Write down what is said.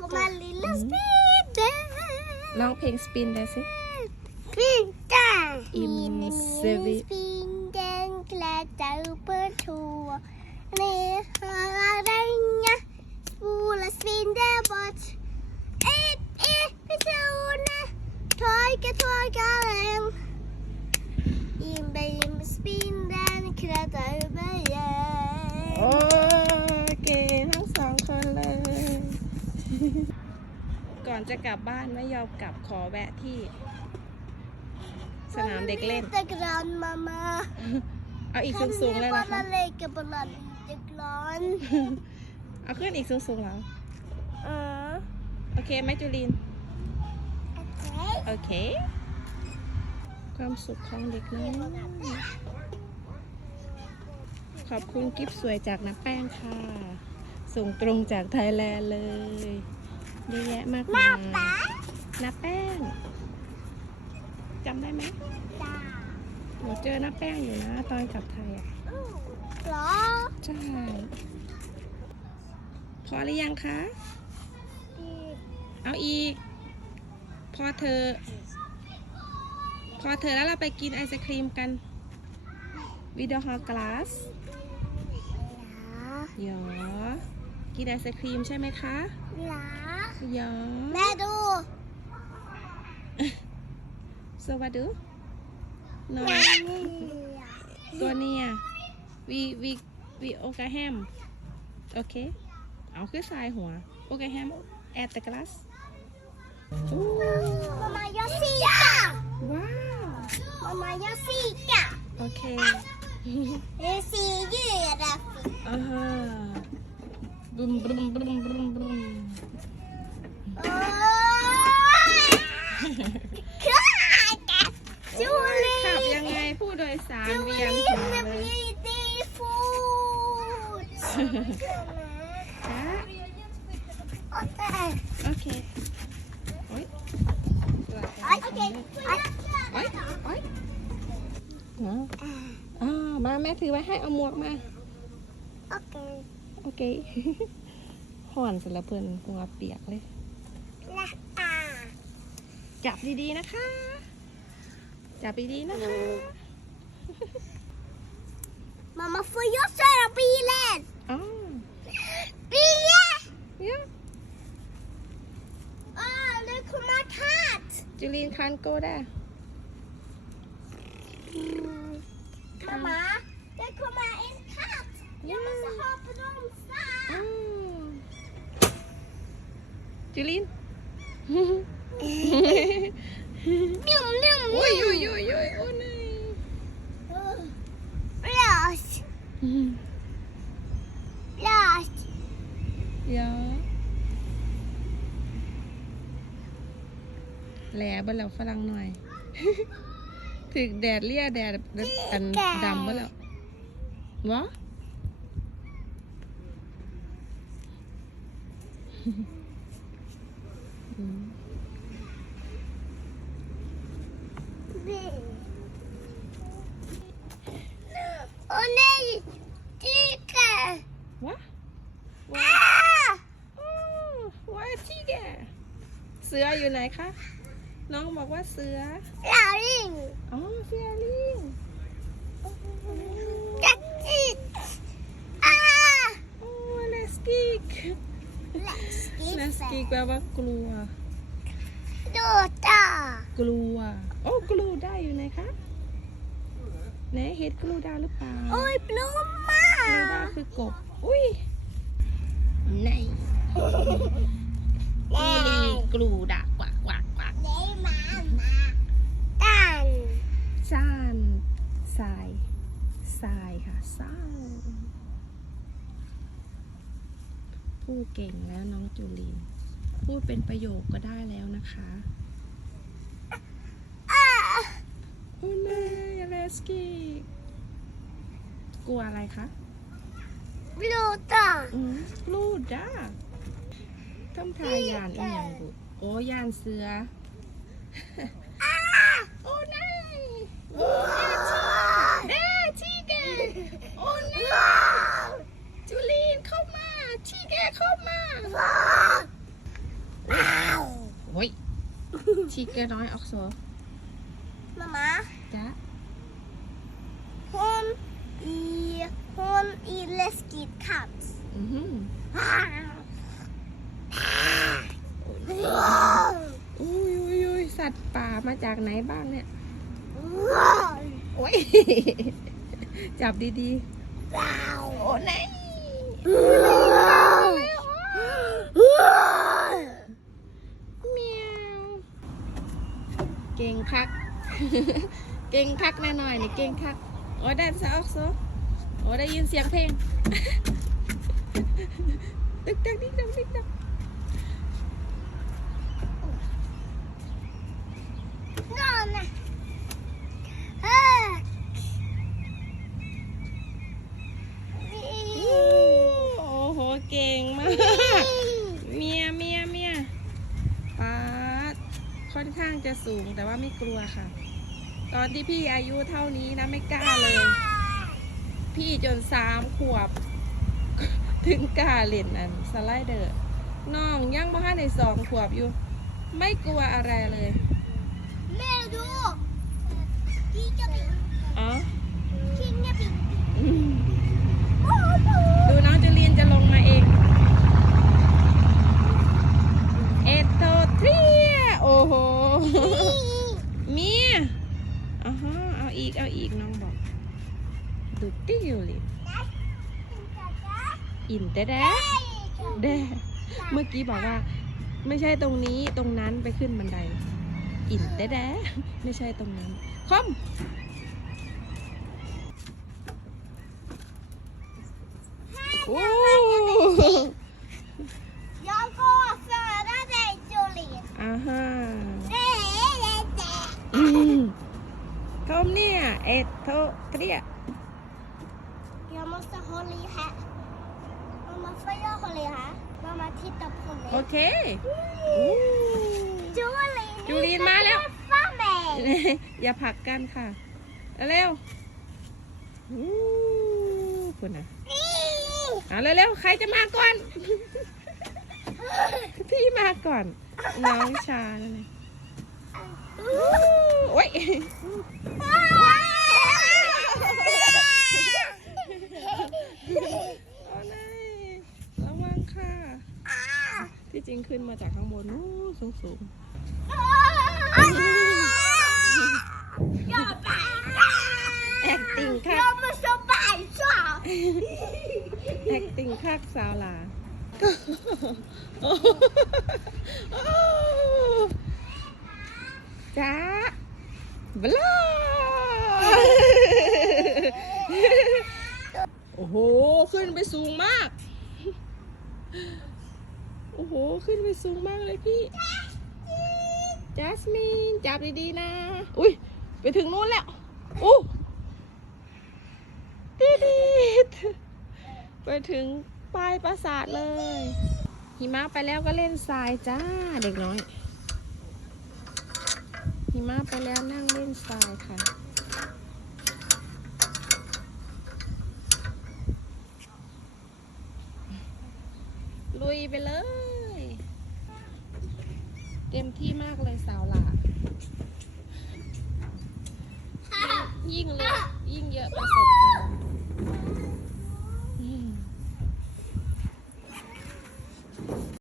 ก็มาลิลล์สปีดเดร้องเพลงสปินได้สิพิงจ้า Im สปินเดน ก่อนจะกลับบ้านไม่ยอมกลับขอแวะที่ สนามเด็กเล่นตะกรอนมามาเอาอีกสูงๆเลยนะบอคะลเล็กกับบอลตะกรอนเอาขึ้นอีกสูงๆแล้วอ๋อโอเคไหมจุลิน โอเค โอเค ความสุขของเด็กน้อยขอบคุณกิฟต์สวยจากน้าแป้งค่ะ ส่งตรงจากไทยแลนด์เลยเยอะแยะมากมาายป๋าน้าแป้งจำได้ไหมจ้าหนูเจอน้าแป้งอยู่นะตอนกลับไทยอะเหรอใช่พอหรือยังคะเอาอีก พอเธอ พอเธอแล้วเราไปกินไอศครีมกันวิดีโอฮอลกลาสหยอ กินไอศครีมใช่ไหมคะเหรอหยอแม่ดูสวัสดีนอนตัวเนี่ยวีวีวีโอกาแฮมโอเค เอาคือสายหัว โอกาแฮมแอดตะกลาสโอ้มามาโยซี่จ้าว้าวมามาโยซี่จ้าโอเคโยซี่ยืดอะอ่า ฮะบึมบึมบึมบึมบึมโอ้ยข้าจับจูลีขับยังไงผู้โดยสารจูเวีลียนหัวนัเลบยลีตีฟูดฮะโอเคโอเคโอ้ยโอเคโอ้ยโอ้ยเนาะอ่ามาแม่ถือไว้ให้เอาหมวกมาโอเค โอเคห่อนเสร็จแล้วเพื่อนหัวเปียกเลยนะอ่าจับดีๆนะคะ จับดีๆนะคะ Mamma får jag köra bilen? อ๋อ Bilen! เนี่ย Åh, nu kommer katt! จูลินคันโกได้ Mamma, det kommer en katt! Jag måste ha bromsar! อ๋อจูลิน Njum, njum, โอ้ย njum. โอ้ยโอ้ยโอ้ยโอ้ย Blås, blås. เดี๋ยวแหล่บ่แล้วฝรั่งหน่อยถึกแดดเลี่ยแดดอันดำบ่แล้ววะ อืม Åh nej! Tiger! วะ Ah! ว้ายที่แก เสืออยู่ไหนคะ น้องบอกว่าเสือ Larring! อ๋อเฟียลิง Kattit! Ah! โอ้เลสกิก Läskigt. เล สกิกแปลว่ากลัว Dota! กลัว โอ้กลูได้อยู่ไหนคะไหนเห็ดกลูดาหรือเปล่า Oj, กลูดา blomma! คือกบ อุ้ยไหนอีลีกลูดากวักกวักกวัก Nej, mamma. Dan. ซ่านทรายทรายค่ะทรายพูดเก่งแล้วน้องจูลิน พูดเป็นประโยคก็ได้แล้วนะคะ Ah! โอ้นายเลสกี้กลัวอะไรคะ Blota. อืมลูดจ้าต้องทายานอีหยังบุโอ้ยานเสือ Ah! โอ้นายเด้ที่แกโอ้นายจูลีนเข้ามาที่แกเข้ามา Ah! ชีกน้อยออกโซ Mamma, จ้า hon i, hon i läskigt katt. อือหืออุ้ยอุ้ยอุ้ยสัตว์ป่ามาจากไหนบ้างเนี่ย โอ้ย จับดีๆ โอ้ไหนเมียว เก่งคัก เก่งคักแน่หน่อยนี่เก่งคัก โอ้ได้ซะออกโซโอ้ได้ยินเสียงเพลง ตึกตักดิ๊กตักดิ๊กตักนอนนะ โอ้โห เก่งมาก เมียเมียเมียป๊าดค่อนข้าง จะสูงแต่ว่าไม่กลัวค่ะ ตอนที่พี่อายุเท่านี้นะไม่กล้าเลย พี่จนสามขวบ ถึงกล้าเล่นอันสไลเดอร์น้องยังบ่ห้าในสองขวบอยู่ ไม่กลัวอะไรเลย Men du. Kika ping. อ๋อ Kinga ping. อืมดูน้องจุลีนจะลงมาเอง เอโตเทรียโอ้โห เมียอ๋อฮะเอาอีก เอาอีกน้องบอก ดูติ้วเลย อินแต่แดะแดะเมื่อกี้บอกว่า ไม่ใช่ตรงนี้ตรงนั้นไปขึ้นบันได อินแต่แดะไม่ใช่ตรงนั้นคอมโอ้ Jag går före dig Jolene. อ่าฮะ Nej, nej, nej. อืมคอมเนี่ยเอโตเทรีย på mig. โอเค Jolene, Jolene, du med ska แล้ว träffa mig. อย่าผลักกันค่ะ เร็วอู้คุณนะเอาเร็วๆ ใครจะมาก่อน พี่มาก่อน น้องชานั่นเองโอ้ย เอาเลยระวังค่ะ ที่ จริงขึ้นมาจากข้างบนนู้นสูงสูงแอคติ้งค่ะ Jag måste bajsa. acting คักสาวหลาจ้าบลาโอ้โห ขึ้นไปสูงมาก โอ้โห ขึ้นไปสูงมากเลยพี่จัสมินจับดีๆนะ อุ้ยไปถึงนู้นแล้วอู้ดีดีดไปถึงปลายปราสาทเลย หิมะไปแล้วก็เล่นทรายจ้าเด็กน้อย หิมะไปแล้วนั่งเล่นทรายค่ะ ลุยไปเลย เต็มที่มากเลยสาวหลายิ่งเยอะยิ่งเยอะประสบการณ์